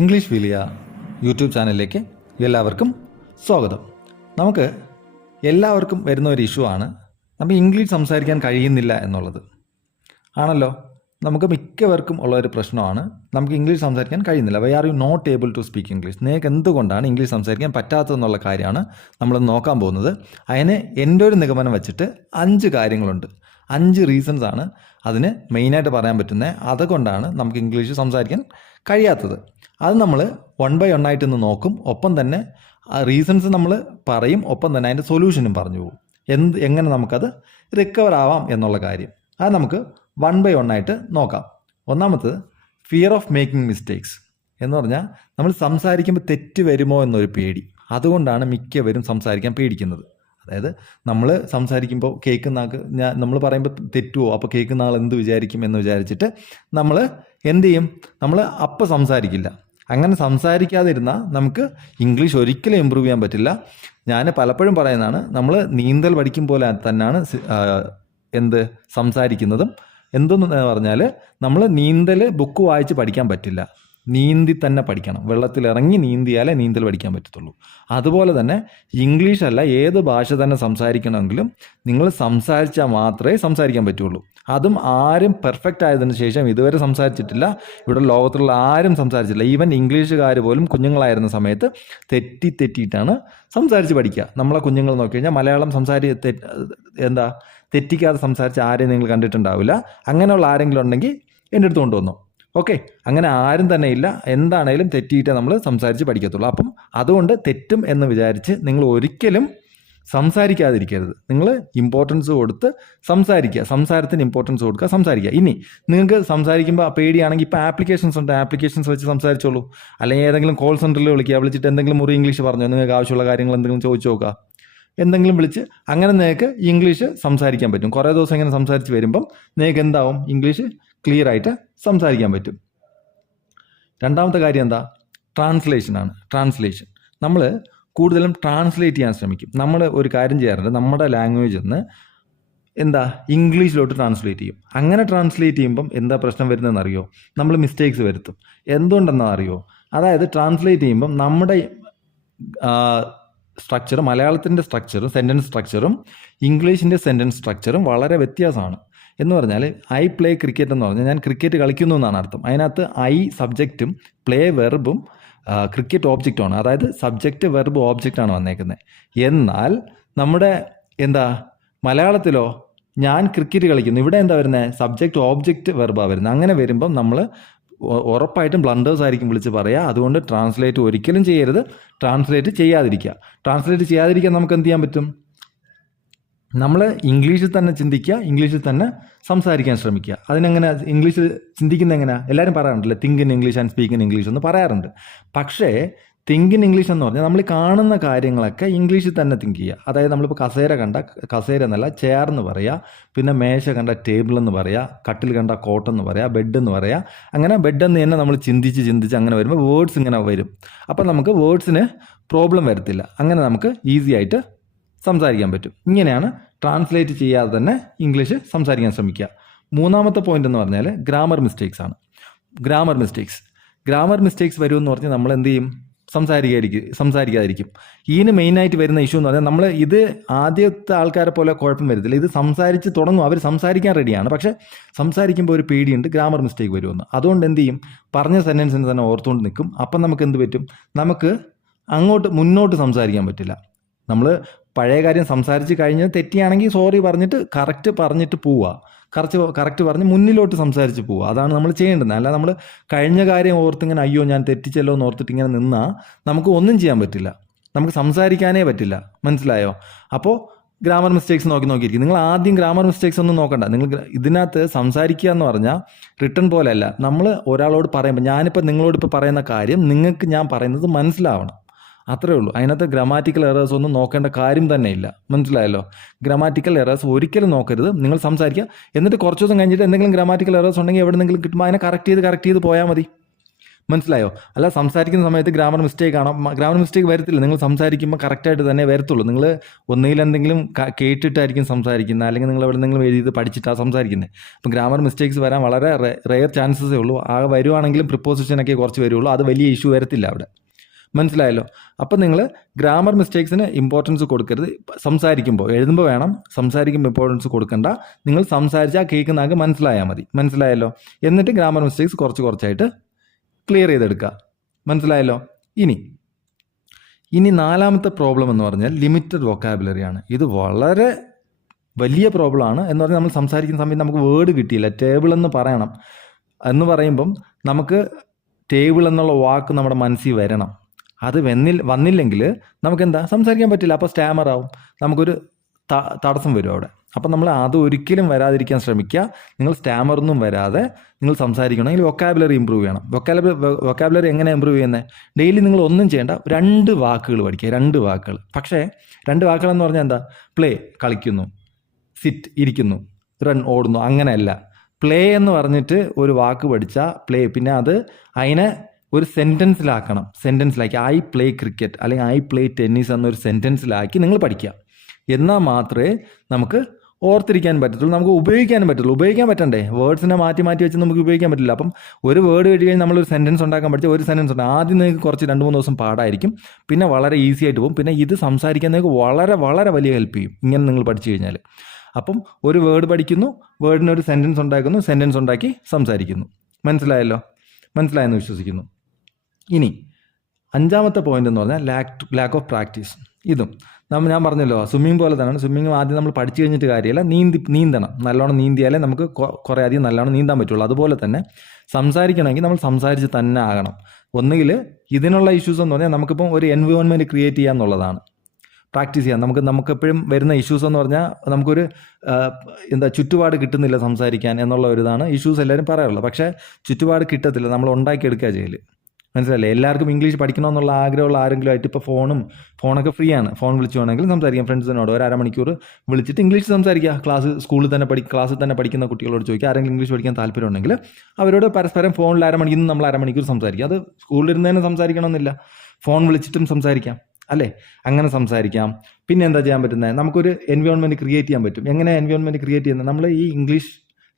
English വിലിയ YouTube ചാനലിലേക്ക് എല്ലാവർക്കും സ്വാഗതം. നമുക്ക് എല്ലാവർക്കും വരുന്ന ഒരു ഇഷ്യൂ ആണ് നമുക്ക് ഇംഗ്ലീഷ് സംസാരിക്കാൻ കഴിയുന്നില്ല എന്നുള്ളത്. ആണല്ലോ, നമുക്ക് മിക്കവർക്കും ഉള്ള ഒരു പ്രശ്നമാണ് നമുക്ക് ഇംഗ്ലീഷ് സംസാരിക്കാൻ കഴിയുന്നില്ല. Why are you not able to speak English? നിങ്ങൾക്ക് എന്തുകൊണ്ടാണ് ഇംഗ്ലീഷ് സംസാരിക്കാൻ പറ്റാത്തതെന്നുള്ള കാര്യമാണ് നമ്മൾ നോക്കാൻ പോകുന്നത്. അതിന് എൻ്റെ ഒരു നിഗമനം വെച്ചിട്ട് 5 കാര്യങ്ങളുണ്ട്. 5 റീസൺസ് ആണ് അതിന് മെയിനായിട്ട് പറയാൻ പറ്റുന്നത്. അതുകൊണ്ടാണ് നമുക്ക് ഇംഗ്ലീഷ് സംസാരിക്കാൻ കഴിയാത്തത്. അത് നമ്മൾ 1 by 1 ആയിട്ട് ഇന്ന് നോക്കും. ഒപ്പം തന്നെ റീസൺസ് നമ്മൾ പറയും, ഒപ്പം തന്നെ അതിൻ്റെ സൊല്യൂഷനും പറഞ്ഞു പോകും. എങ്ങനെ നമുക്കത് റിക്കവർ ആവാം എന്നുള്ള കാര്യം അത് നമുക്ക് 1 by 1 ആയിട്ട് നോക്കാം. ഒന്നാമത്തത് ഫിയർ ഓഫ് മേക്കിംഗ് മിസ്റ്റേക്സ് എന്ന് പറഞ്ഞാൽ നമ്മൾ സംസാരിക്കുമ്പോൾ തെറ്റ് വരുമോ എന്നൊരു പേടി. അതുകൊണ്ടാണ് മിക്കവരും സംസാരിക്കാൻ പേടിക്കുന്നത്. അതായത് നമ്മൾ സംസാരിക്കുമ്പോൾ കേൾക്കുന്ന ആൾക്ക് നമ്മൾ പറയുമ്പോൾ തെറ്റുമോ, അപ്പോൾ കേൾക്കുന്ന ആൾ എന്ത് വിചാരിക്കും എന്ന് വിചാരിച്ചിട്ട് നമ്മൾ എന്ത് ചെയ്യും, നമ്മൾ അപ്പം സംസാരിക്കില്ല. അങ്ങനെ സംസാരിക്കാതിരുന്നാൽ നമുക്ക് ഇംഗ്ലീഷ് ഒരിക്കലും ഇമ്പ്രൂവ് ചെയ്യാൻ പറ്റില്ല. ഞാൻ പലപ്പോഴും പറയുന്നതാണ്, നമ്മൾ നീന്തൽ പഠിക്കും പോലെ തന്നെയാണ് സംസാരിക്കുന്നതും. എന്തെന്ന് പറഞ്ഞാൽ നമ്മൾ നീന്തൽ ബുക്ക് വായിച്ച് പഠിക്കാൻ പറ്റില്ല, നീന്തി തന്നെ പഠിക്കണം. വെള്ളത്തിലിറങ്ങി നീന്തിയാലേ നീന്തൽ പഠിക്കാൻ പറ്റത്തുള്ളൂ. അതുപോലെ തന്നെ ഇംഗ്ലീഷ് അല്ല, ഏത് ഭാഷ തന്നെ സംസാരിക്കണമെങ്കിലും നിങ്ങൾ സംസാരിച്ചാൽ മാത്രമേ സംസാരിക്കാൻ പറ്റുള്ളൂ. അതും ആരും പെർഫെക്റ്റ് ആയതിനു ശേഷം ഇതുവരെ സംസാരിച്ചിട്ടില്ല. ഇവിടെ ലോകത്തുള്ള ആരും സംസാരിച്ചിട്ടില്ല. ഈവൻ ഇംഗ്ലീഷുകാർ പോലും കുഞ്ഞുങ്ങളായിരുന്ന സമയത്ത് തെറ്റിയിട്ടാണ് സംസാരിച്ച് പഠിക്കുക. നമ്മളെ കുഞ്ഞുങ്ങൾ നോക്കി കഴിഞ്ഞാൽ മലയാളം തെറ്റിക്കാതെ സംസാരിച്ച് ആരെയും നിങ്ങൾ കണ്ടിട്ടുണ്ടാവില്ല. അങ്ങനെയുള്ള ആരെങ്കിലും ഉണ്ടെങ്കിൽ എൻ്റെ അടുത്ത് കൊണ്ടുവന്നു. ഓക്കെ, അങ്ങനെ ആരും തന്നെ ഇല്ല. എന്താണേലും തെറ്റിയിട്ടേ നമ്മൾ സംസാരിച്ച് പഠിക്കത്തുള്ളൂ. അപ്പം അതുകൊണ്ട് തെറ്റും എന്ന് വിചാരിച്ച് നിങ്ങൾ ഒരിക്കലും സംസാരിക്കാതിരിക്കരുത്. നിങ്ങൾ ഇമ്പോർട്ടൻസ് കൊടുത്ത് സംസാരിക്കുക, സംസാരത്തിന് ഇമ്പോർട്ടൻസ് കൊടുക്കുക, സംസാരിക്കുക. ഇനി നിങ്ങൾക്ക് സംസാരിക്കുമ്പോൾ പേടിയാണെങ്കിൽ ഇപ്പോൾ ആപ്ലിക്കേഷൻസ് ഉണ്ട്, ആപ്ലിക്കേഷൻസ് വെച്ച് സംസാരിച്ചോളൂ. അല്ലെങ്കിൽ ഏതെങ്കിലും കോൾ സെൻറ്ററിൽ വിളിച്ചിട്ട് എന്തെങ്കിലും മുറി ഇംഗ്ലീഷ് പറഞ്ഞോ, നിങ്ങൾക്ക് ആവശ്യമുള്ള കാര്യങ്ങൾ എന്തെങ്കിലും ചോദിച്ചു നോക്കുക. എന്തെങ്കിലും വിളിച്ച് അങ്ങനെ നിങ്ങൾക്ക് ഇംഗ്ലീഷ് സംസാരിക്കാൻ പറ്റും. കുറേ ദിവസം ഇങ്ങനെ സംസാരിച്ച് വരുമ്പം നിങ്ങൾക്ക് എന്താവും, ഇംഗ്ലീഷ് ക്ലിയർ ആയിട്ട് സംസാരിക്കാൻ പറ്റും. രണ്ടാമത്തെ കാര്യം എന്താ? ട്രാൻസ്ലേഷനാണ്. ട്രാൻസ്ലേഷൻ നമ്മൾ കൂടുതലും ട്രാൻസ്ലേറ്റ് ചെയ്യാൻ ശ്രമിക്കും. നമ്മൾ ഒരു കാര്യം ചെയ്യാറുണ്ട്, നമ്മുടെ ലാംഗ്വേജിൽ നിന്ന് ഇംഗ്ലീഷിലോട്ട് ട്രാൻസ്ലേറ്റ് ചെയ്യും. അങ്ങനെ ട്രാൻസ്ലേറ്റ് ചെയ്യുമ്പം എന്താ പ്രശ്നം വരുന്നതെന്ന് അറിയോ? നമ്മൾ മിസ്റ്റേക്സ് വരുത്തും. എന്തുകൊണ്ടെന്നാ അറിയോ? അതായത് ട്രാൻസ്ലേറ്റ് ചെയ്യുമ്പം നമ്മുടെ സ്ട്രക്ചർ, മലയാളത്തിൻ്റെ സ്ട്രക്ചറും സെൻറ്റൻസ് സ്ട്രക്ചറും ഇംഗ്ലീഷിൻ്റെ സെൻറ്റൻസ് സ്ട്രക്ചറും വളരെ വ്യത്യാസമാണ്. എന്ന് പറഞ്ഞാൽ ഐ പ്ലേ ക്രിക്കറ്റ് എന്ന് പറഞ്ഞാൽ ഞാൻ ക്രിക്കറ്റ് കളിക്കുന്നു എന്നാണ് അർത്ഥം. അതിനകത്ത് ഐ സബ്ജക്റ്റും പ്ലേ വെർബും ക്രിക്കറ്റ് ഓബ്ജക്റ്റുമാണ്. അതായത് സബ്ജക്റ്റ് വെർബ് ഓബ്ജക്റ്റാണ് വന്നേക്കുന്നത്. എന്നാൽ നമ്മുടെ മലയാളത്തിലോ ഞാൻ ക്രിക്കറ്റ് കളിക്കുന്നു, ഇവിടെ എന്താ വരുന്നത്? സബ്ജക്റ്റ് ഓബ്ജക്റ്റ് വെർബാണ് വരുന്നത്. അങ്ങനെ വരുമ്പം നമ്മൾ ഉറപ്പായിട്ടും ബ്ലണ്ടേഴ്സ് ആയിരിക്കും വിളിച്ച് പറയുക. അതുകൊണ്ട് ട്രാൻസ്ലേറ്റ് ഒരിക്കലും ചെയ്യരുത്, ട്രാൻസ്ലേറ്റ് ചെയ്യാതിരിക്കുക. ട്രാൻസ്ലേറ്റ് ചെയ്യാതിരിക്കാൻ നമുക്ക് എന്ത് ചെയ്യാൻ പറ്റും? നമ്മൾ ഇംഗ്ലീഷിൽ തന്നെ ചിന്തിക്കുക, ഇംഗ്ലീഷിൽ തന്നെ സംസാരിക്കാൻ ശ്രമിക്കുക. അതിനെങ്ങനെ ഇംഗ്ലീഷിൽ ചിന്തിക്കുന്നത് എങ്ങനെയാണ്? എല്ലാവരും പറയാറുണ്ടല്ലേ, think in English and speak in English എന്ന് പറയാറുണ്ട്. പക്ഷേ തിങ്ക് ഇൻ ഇംഗ്ലീഷ് എന്ന് പറഞ്ഞാൽ നമ്മൾ കാണുന്ന കാര്യങ്ങളൊക്കെ ഇംഗ്ലീഷിൽ തന്നെ തിങ്ക് ചെയ്യുക. അതായത് നമ്മളിപ്പോൾ കസേര എന്നല്ല ചെയർ എന്ന് പറയുക, പിന്നെ മേശ കണ്ട ടേബിൾ എന്ന് പറയുക, കട്ടിൽ കണ്ട കോട്ട് എന്ന് പറയുക, ബെഡ് എന്ന് പറയുക. അങ്ങനെ ബെഡ് എന്ന് തന്നെ നമ്മൾ ചിന്തിച്ച് അങ്ങനെ വരുമ്പോൾ വേർഡ്സ് ഇങ്ങനെ വരും. അപ്പം നമുക്ക് വേർഡ്സിന് പ്രോബ്ലം വരത്തില്ല. അങ്ങനെ നമുക്ക് ഈസി ആയിട്ട് സംസാരിക്കാൻ പറ്റും. ഇങ്ങനെയാണ് ട്രാൻസ്ലേറ്റ് ചെയ്യാതെ തന്നെ ഇംഗ്ലീഷ് സംസാരിക്കാൻ ശ്രമിക്കുക. മൂന്നാമത്തെ പോയിന്റ് എന്ന് പറഞ്ഞാൽ ഗ്രാമർ മിസ്റ്റേക്സ് ആണ്. ഗ്രാമർ മിസ്റ്റേക്സ് വരുമെന്ന് പറഞ്ഞാൽ നമ്മൾ എന്ത് ചെയ്യും? സംസാരിക്കാതിരിക്കും. ഇതിന് മെയിനായിട്ട് വരുന്ന ഇഷ്യൂ എന്ന് പറഞ്ഞാൽ നമ്മൾ ഇത് ആദ്യത്തെ ആൾക്കാരെ പോലെ കുഴപ്പം വരത്തില്ല. ഇത് സംസാരിച്ച് തുടങ്ങും, അവർ സംസാരിക്കാൻ റെഡിയാണ്, പക്ഷേ സംസാരിക്കുമ്പോൾ ഒരു പേടിയുണ്ട് ഗ്രാമർ മിസ്റ്റേക്ക് വരുമെന്ന്. അതുകൊണ്ട് എന്ത് ചെയ്യും? പറഞ്ഞ സെൻറ്റൻസിന് തന്നെ ഓർത്തുകൊണ്ട് നിൽക്കും. അപ്പം നമുക്ക് എന്ത് പറ്റും? നമുക്ക് മുന്നോട്ട് സംസാരിക്കാൻ പറ്റില്ല. നമ്മൾ പഴയ കാര്യം സംസാരിച്ച് കഴിഞ്ഞ് തെറ്റിയാണെങ്കിൽ സോറി പറഞ്ഞിട്ട് കറക്റ്റ് പറഞ്ഞിട്ട് പോവുക, കറക്റ്റ് പറഞ്ഞ് മുന്നിലോട്ട് സംസാരിച്ച് പോവുക. അതാണ് നമ്മൾ ചെയ്യേണ്ടത്. അല്ല നമ്മൾ കഴിഞ്ഞ കാര്യം ഓർത്തിങ്ങനെ അയ്യോ ഞാൻ തെറ്റിച്ചല്ലോ എന്ന് ഓർത്തിട്ട് ഇങ്ങനെ നിന്നാൽ നമുക്ക് ഒന്നും ചെയ്യാൻ പറ്റില്ല, നമുക്ക് സംസാരിക്കാനേ പറ്റില്ല. മനസ്സിലായോ? അപ്പോൾ ഗ്രാമർ മിസ്റ്റേക്സ് നോക്കിയിരിക്കും. നിങ്ങൾ ആദ്യം ഗ്രാമർ മിസ്റ്റേക്സ് ഒന്നും നോക്കണ്ട. നിങ്ങൾ ഇതിനകത്ത് സംസാരിക്കുക എന്ന് പറഞ്ഞാൽ റിട്ടേൺ പോലെയല്ല. നമ്മൾ ഒരാളോട് പറയുമ്പോൾ ഞാനിപ്പോൾ നിങ്ങളോട് ഇപ്പോൾ പറയുന്ന കാര്യം നിങ്ങൾക്ക് ഞാൻ പറയുന്നത് മനസ്സിലാവണം, അത്രേ ഉള്ളൂ. അതിനകത്ത് ഗ്രാമാറ്റിക്കൽ എറേഴ്സ് ഒന്നും നോക്കേണ്ട കാര്യം തന്നെ ഇല്ല. മനസ്സിലായല്ലോ? ഗ്രാമാറ്റിക്കൽ എറേഴ്സ് ഒരിക്കലും നോക്കരുത്. നിങ്ങൾ സംസാരിക്കുക, എന്നിട്ട് കുറച്ച് ദിവസം കഴിഞ്ഞിട്ട് എന്തെങ്കിലും ഗ്രാമാറ്റിക്കൽ എറേഴ്സ് ഉണ്ടെങ്കിൽ എവിടെന്നെങ്കിലും കിട്ടുമ്പോൾ അതിനെ കറക്റ്റ് ചെയ്ത് പോയാൽ മതി. മനസ്സിലായോ? അല്ല സംസാരിക്കുന്ന സമയത്ത് ഗ്രാമർ മിസ്റ്റേക്ക് ആണോ? ഗ്രാമർ മിസ്റ്റേക്ക് വരത്തില്ല. നിങ്ങൾ സംസാരിക്കുമ്പോൾ കറക്റ്റായിട്ട് തന്നെ വരത്തുള്ളൂ. നിങ്ങൾ ഒന്നുകിൽ എന്തെങ്കിലും കേട്ടിട്ടായിരിക്കും സംസാരിക്കുന്നത്, അല്ലെങ്കിൽ നിങ്ങൾ എവിടെയെങ്കിലും എഴുതി പഠിച്ചിട്ടാണ് സംസാരിക്കുന്നത്. അപ്പം ഗ്രാമർ മിസ്റ്റേക്സ് വരാൻ വളരെ റെയർ ചാൻസസേ ഉള്ളൂ. ആ വരുവാണെങ്കിലും പ്രിപ്പോസിഷനൊക്കെ കുറച്ച് വരുള്ളൂ. അത് വലിയ ഇഷ്യൂ വരത്തില്ല അവിടെ. മനസ്സിലായല്ലോ? അപ്പം നിങ്ങൾ ഗ്രാമർ മിസ്റ്റേക്സിന് ഇമ്പോർട്ടൻസ് കൊടുക്കരുത്. സംസാരിക്കുമ്പോൾ, എഴുതുമ്പോൾ വേണം, സംസാരിക്കുമ്പോൾ ഇമ്പോർട്ടൻസ് കൊടുക്കണ്ട. നിങ്ങൾ സംസാരിച്ചാൽ കേൾക്കുന്ന ആൾക്ക് മനസ്സിലായാൽ മതി. മനസ്സിലായല്ലോ? എന്നിട്ട് ഗ്രാമർ മിസ്റ്റേക്സ് കുറച്ചായിട്ട് ക്ലിയർ ചെയ്തെടുക്കുക. മനസ്സിലായല്ലോ? ഇനി നാലാമത്തെ പ്രോബ്ലം എന്ന് പറഞ്ഞാൽ ലിമിറ്റഡ് വൊക്കാബുലറിയാണ്. ഇത് വളരെ വലിയ പ്രോബ്ലമാണ്. എന്ന് പറഞ്ഞാൽ നമ്മൾ സംസാരിക്കുന്ന സമയത്ത് നമുക്ക് വേർഡ് കിട്ടിയില്ല. ടേബിൾ എന്ന് പറയണം എന്ന് പറയുമ്പം നമുക്ക് ടേബിൾ എന്നുള്ള വാക്ക് നമ്മുടെ മനസ്സിൽ വരണം. അത് വന്നില്ലെങ്കിൽ നമുക്കെന്താ സംസാരിക്കാൻ പറ്റില്ല. അപ്പോൾ സ്റ്റാമർ ആവും, നമുക്കൊരു തടസ്സം വരും അവിടെ. അപ്പം നമ്മൾ അത് ഒരിക്കലും വരാതിരിക്കാൻ ശ്രമിക്കുക. നിങ്ങൾ സ്റ്റാമറൊന്നും വരാതെ നിങ്ങൾ സംസാരിക്കണമെങ്കിൽ വൊക്കാബുലറി ഇമ്പ്രൂവ് ചെയ്യണം. വൊക്കാബുലറി എങ്ങനെ ഇമ്പ്രൂവ് ചെയ്യുന്നത്? ഡെയിലി നിങ്ങൾ ഒന്നും ചെയ്യേണ്ട, 2 വാക്കുകൾ പഠിക്കുക. 2 വാക്കുകൾ. പക്ഷേ 2 വാക്കുകളെന്ന് പറഞ്ഞാൽ എന്താ? പ്ലേ കളിക്കുന്നു, സിറ്റ് ഇരിക്കുന്നു, റൺ ഓടുന്നു, അങ്ങനെയല്ല. പ്ലേ എന്ന് പറഞ്ഞിട്ട് ഒരു വാക്ക് പഠിച്ചാൽ പ്ലേ, പിന്നെ അത് അതിനെ ഒരു സെൻറ്റൻസിലാക്കണം. സെൻറ്റൻസിലാക്കി ഐ പ്ലേ ക്രിക്കറ്റ് അല്ലെങ്കിൽ ഐ പ്ലേ ടെന്നീസ് എന്നൊരു സെൻറ്റൻസിലാക്കി നിങ്ങൾ പഠിക്കുക. എന്നാൽ മാത്രമേ നമുക്ക് ഓർത്തിരിക്കാൻ പറ്റത്തുള്ളൂ, നമുക്ക് ഉപയോഗിക്കാനും പറ്റുള്ളൂ. ഉപയോഗിക്കാൻ പറ്റണ്ടേ? വേർഡ്സിനെ മാറ്റി വെച്ച് നമുക്ക് ഉപയോഗിക്കാൻ പറ്റില്ല. അപ്പം ഒരു വേർഡ് കേട്ട് കഴിഞ്ഞാൽ നമ്മളൊരു സെൻറ്റൻസ് ഉണ്ടാക്കാൻ പഠിച്ചാൽ ഒരു സെൻറ്റൻസ് ഉണ്ട്. ആദ്യം നിങ്ങൾക്ക് കുറച്ച് 2-3 ദിവസം പാടായിരിക്കും, പിന്നെ വളരെ ഈസി ആയിട്ട് പോകും. പിന്നെ ഇത് സംസാരിക്കാൻ നിങ്ങൾക്ക് വളരെ വലിയ ഹെൽപ്പ് ചെയ്യും ഇങ്ങനെ നിങ്ങൾ പഠിച്ചു കഴിഞ്ഞാൽ. അപ്പം ഒരു വേർഡ് പഠിക്കുന്നു, വേർഡിനൊരു സെൻറ്റൻസ് ഉണ്ടാക്കുന്നു, സെൻറ്റൻസ് ഉണ്ടാക്കി സംസാരിക്കുന്നു. മനസ്സിലായെന്ന് വിശ്വസിക്കുന്നു. ഇനി 5ാമത്തെ പോയിന്റ് എന്ന് പറഞ്ഞാൽ ലാക്ക് ഓഫ് പ്രാക്ടീസ്. ഇതും ഞാൻ പറഞ്ഞല്ലോ, സ്വിമ്മിങ് പോലെ തന്നെയാണ്. സ്വിമ്മിങ് ആദ്യം നമ്മൾ പഠിച്ചു കഴിഞ്ഞിട്ട് കാര്യമില്ല, നീന്തണം. നല്ലോണം നീന്തിയാലേ നമുക്ക് കുറേ അധികം നല്ലോണം നീന്താൻ പറ്റുള്ളൂ. അതുപോലെ തന്നെ സംസാരിക്കണമെങ്കിൽ നമ്മൾ സംസാരിച്ച് തന്നെ ആകണം. ഒന്നുകിൽ ഇതിനുള്ള ഇഷ്യൂസ് എന്ന് പറഞ്ഞാൽ നമുക്കിപ്പം ഒരു എൻവയോൺമെൻറ്റ് ക്രിയേറ്റ് ചെയ്യുക എന്നുള്ളതാണ്. പ്രാക്ടീസ് ചെയ്യാം. നമുക്കെപ്പോഴും വരുന്ന ഇഷ്യൂസ് എന്ന് പറഞ്ഞാൽ നമുക്കൊരു ചുറ്റുപാട് കിട്ടുന്നില്ല സംസാരിക്കാൻ എന്നുള്ള ഒരു ഇതാണ് ഇഷ്യൂസ് എല്ലാവരും പറയാറുള്ളത്. പക്ഷേ ചുറ്റുപാട് കിട്ടത്തില്ല, നമ്മൾ ഉണ്ടാക്കിയെടുക്കുക ചെയ്യല്. മനസ്സിലല്ലേ? എല്ലാവർക്കും ഇംഗ്ലീഷ് പഠിക്കണമെന്നുള്ള ആഗ്രഹമുള്ള ആരെങ്കിലും ആയിട്ട് ഇപ്പോൾ ഫോണൊക്കെ ഫ്രീ ആണ്. ഫോൺ വിളിച്ചു വേണമെങ്കിൽ സംസാരിക്കാം. ഫ്രണ്ട്സിനോട് ഒരു അരമണിക്കൂർ വിളിച്ചിട്ട് ഇംഗ്ലീഷ് സംസാരിക്കുക. ക്ലാസ്സിൽ തന്നെ പഠിക്കുന്ന കുട്ടികളോട് ചോദിക്കുക. ആരെങ്കിലും ഇംഗ്ലീഷ് പഠിക്കാൻ താല്പര്യം ഉണ്ടെങ്കിൽ അവരോട് പരസ്പരം ഫോണിൽ നമ്മൾ അരമണിക്കൂർ സംസാരിക്കുക. അത് സ്കൂളിൽ ഇരുന്ന് തന്നെ സംസാരിക്കണമെന്നില്ല, ഫോൺ വിളിച്ചിട്ടും സംസാരിക്കാം അല്ലേ? അങ്ങനെ സംസാരിക്കാം. പിന്നെ എന്താ ചെയ്യാൻ പറ്റുന്നത്? നമുക്കൊരു എൻവയോൺമെൻറ്റ് ക്രിയേറ്റ് ചെയ്യാൻ പറ്റും. എങ്ങനെ എൻവയോൺമെൻറ്റ് ക്രിയേറ്റ് ചെയ്യുന്നത്? നമ്മൾ ഈ ഇംഗ്ലീഷ്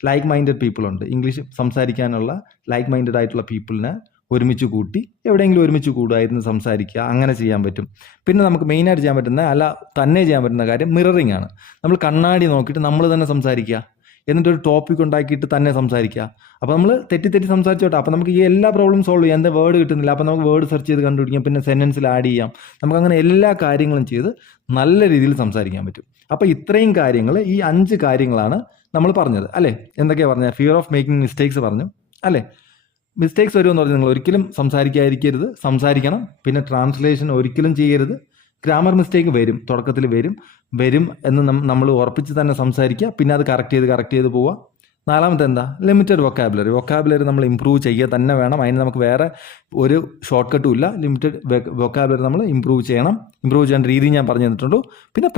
ലൈക്ക് മൈൻഡഡ് പീപ്പിൾ ഉണ്ട്, ഇംഗ്ലീഷ് സംസാരിക്കാനുള്ള ലൈക്ക് മൈൻഡഡ് ആയിട്ടുള്ള പീപ്പിളിനെ ഒരുമിച്ച് കൂട്ടി എവിടെയെങ്കിലും ഒരുമിച്ച് കൂടുമായിരുന്നു സംസാരിക്കുക. അങ്ങനെ ചെയ്യാൻ പറ്റും. പിന്നെ നമുക്ക് മെയിനായിട്ട് ചെയ്യാൻ പറ്റുന്ന തന്നെ ചെയ്യാൻ പറ്റുന്ന കാര്യം മിററിംഗ് ആണ്. നമ്മൾ കണ്ണാടി നോക്കിയിട്ട് നമ്മൾ തന്നെ സംസാരിക്കുക, എന്നിട്ടൊരു ടോപ്പിക് ഉണ്ടാക്കിയിട്ട് തന്നെ സംസാരിക്കുക. അപ്പോൾ നമ്മൾ തെറ്റി സംസാരിച്ചോട്ടെ. അപ്പോൾ നമുക്ക് ഈ എല്ലാ പ്രോബ്ലം സോൾവ് ചെയ്യാം. എന്താ വേർഡ് കിട്ടുന്നില്ല, അപ്പോൾ നമുക്ക് വേർഡ് സെർച്ച് ചെയ്ത് കണ്ടുപിടിക്കാം, പിന്നെ സെൻറ്റൻസിൽ ആഡ് ചെയ്യാം. നമുക്കങ്ങനെ എല്ലാ കാര്യങ്ങളും ചെയ്ത് നല്ല രീതിയിൽ സംസാരിക്കാൻ പറ്റും. അപ്പോൾ ഇത്രയും കാര്യങ്ങൾ, ഈ 5 കാര്യങ്ങളാണ് നമ്മൾ പറഞ്ഞത് അല്ലേ? എന്തൊക്കെയാണ് പറഞ്ഞത്? ഫിയർ ഓഫ് മേക്കിംഗ് മിസ്റ്റേക്സ് പറഞ്ഞു അല്ലേ? മിസ്റ്റേക്സ് വരുമെന്ന് പറഞ്ഞാൽ നിങ്ങൾ ഒരിക്കലും സംസാരിക്കാതിരിക്കരുത്, സംസാരിക്കണം. പിന്നെ ട്രാൻസ്ലേഷൻ ഒരിക്കലും ചെയ്യരുത്. ഗ്രാമർ മിസ്റ്റേക്ക് തുടക്കത്തിൽ വരും എന്ന് നമ്മൾ ഉറപ്പിച്ച് തന്നെ സംസാരിക്കുക. പിന്നെ അത് കറക്റ്റ് ചെയ്ത് പോവുക. 4ാമത്തെ എന്താ? ലിമിറ്റഡ് വൊക്കാബുലറി നമ്മൾ ഇമ്പ്രൂവ് ചെയ്യുക തന്നെ വേണം. അതിന് നമുക്ക് വേറെ ഒരു ഷോർട്ട് കട്ടും ഇല്ല. ലിമിറ്റഡ് വൊക്കാബുലറി നമ്മൾ ഇമ്പ്രൂവ് ചെയ്യേണ്ട രീതി ഞാൻ പറഞ്ഞു തന്നിട്ടുണ്ട്. പിന്നെ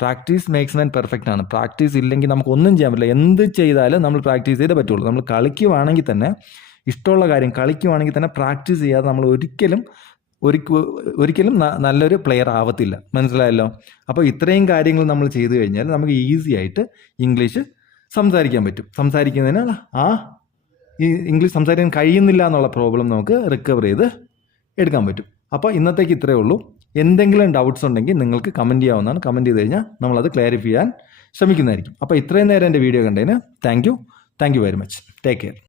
പ്രാക്ടീസ് മേക്സ് മാൻ പെർഫെക്റ്റ് ആണ്. പ്രാക്ടീസ് ഇല്ലെങ്കിൽ നമുക്ക് ഒന്നും ചെയ്യാൻ പറ്റില്ല. എന്ത് ചെയ്താലും നമ്മൾ പ്രാക്ടീസ് ചെയ്തേ പറ്റുള്ളൂ. നമ്മൾ കളിക്കുവാണെങ്കിൽ തന്നെ, ഇഷ്ടമുള്ള കാര്യം കളിക്കുവാണെങ്കിൽ തന്നെ പ്രാക്ടീസ് ചെയ്യാതെ നമ്മൾ ഒരിക്കലും നല്ലൊരു പ്ലെയർ ആവത്തില്ല. മനസ്സിലായല്ലോ? അപ്പോൾ ഇത്രയും കാര്യങ്ങൾ നമ്മൾ ചെയ്തു കഴിഞ്ഞാൽ നമുക്ക് ഈസി ആയിട്ട് ഇംഗ്ലീഷ് സംസാരിക്കാൻ പറ്റും. സംസാരിക്കുന്നതിന് ഈ ഇംഗ്ലീഷ് സംസാരിക്കാൻ കഴിയുന്നില്ല എന്നുള്ള പ്രോബ്ലം നമുക്ക് റിക്കവർ ചെയ്ത് എടുക്കാൻ പറ്റും. അപ്പോൾ ഇന്നത്തേക്ക് ഇത്രയേ ഉള്ളൂ. എന്തെങ്കിലും ഡൗട്ട്സ് ഉണ്ടെങ്കിൽ നിങ്ങൾക്ക് കമൻറ്റ് ചെയ്യാവുന്നതാണ്. കമൻറ്റ് ചെയ്ത് കഴിഞ്ഞാൽ നമ്മളത് ക്ലാരിഫൈ ചെയ്യാൻ ശ്രമിക്കുന്നതായിരിക്കും. അപ്പോൾ ഇത്രയും നേരം എൻ്റെ വീഡിയോ കണ്ടതിന് thank you very much. Take care.